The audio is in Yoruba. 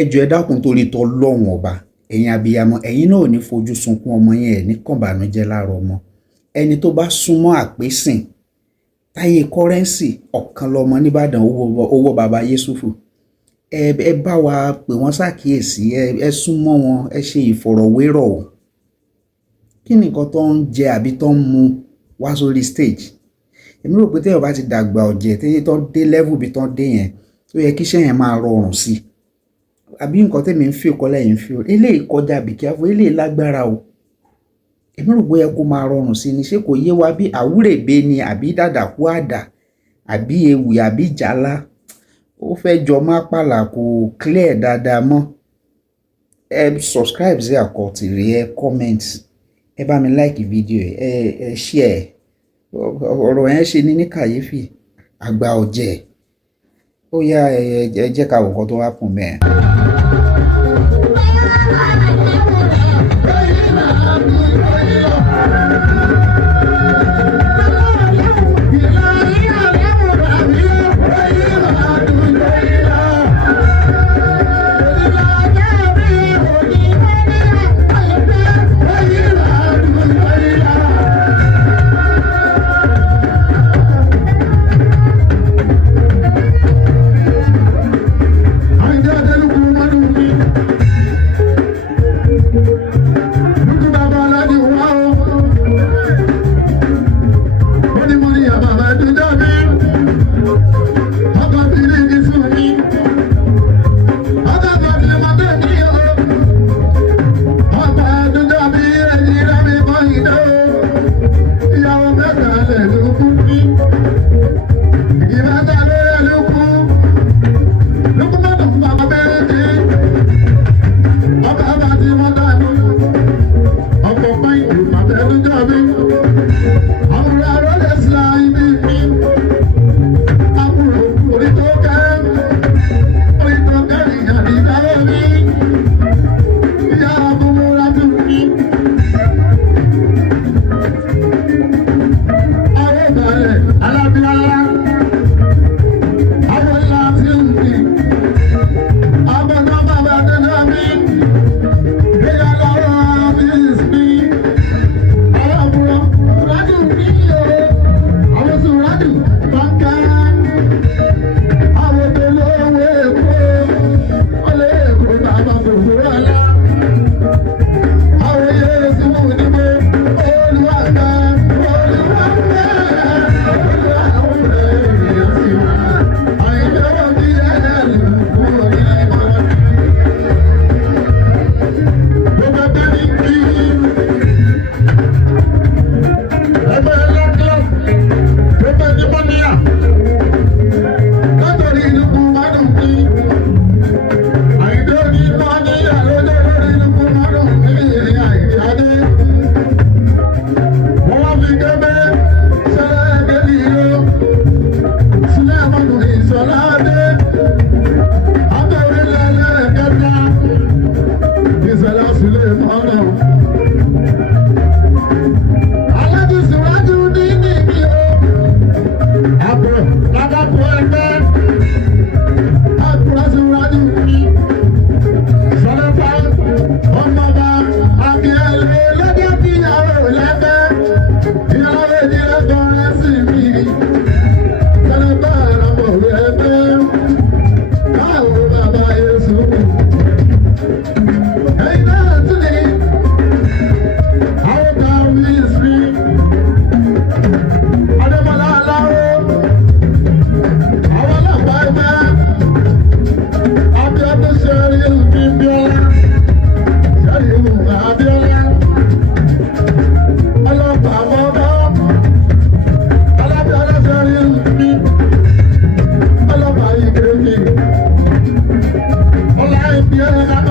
ẹ jọ̀ọ́ ẹ dákun torí t'Ọlọ́run ọba ẹ̀yin abiyamọ ẹ̀yin náà ò ní fojú sunkún ọmọ yẹn ẹ̀ ní kànbànújẹ́ lára ọmọ ẹni tó bá súnmọ́ àpésìn Táyé Currency ọ̀kan lọmọ nìbàdàn owó baba Yéṣùfù ẹ bá wa pè wọ́n ṣàkíyèsí ẹ súnmọ́ wọn ẹ ṣe ìfọ̀rọ̀wérọ̀ o kí ni nǹkan tó ń jẹ àbí tó ń mu wá sórí stage èmi rò pé téèyàn bá ti dàgbà ọ̀jẹ̀ téèyàn tó dé level bí tó dé yẹn ó yẹ kí iṣẹ́ yẹn máa rọrùn sí i àbí nǹkan tèmi ń fi òkọ́ lẹ́yìn fi eléyìí kọjá bìkẹ́fọ́ eléyìí lágbára o èmi rò bóyá kó máa rọrùn sí ni ṣé kò yé wa bí àwúrèbe ni àbí dàdàkú àdà àbí ewì àbí jàlá ó fẹ́ jọ má pàlà kò clear dáadáa mọ́ ẹ subscribe sí Àkọ́tì rí ẹ comment ẹ bá mi like fídíò ẹ share ọ̀rọ̀ yẹn ṣe ní kàyéfì àgbà ọ̀jẹ̀ ó yá ẹ jẹ́ ká wò nǹkan tó wá kùn mẹ́ẹ̀. Yeah.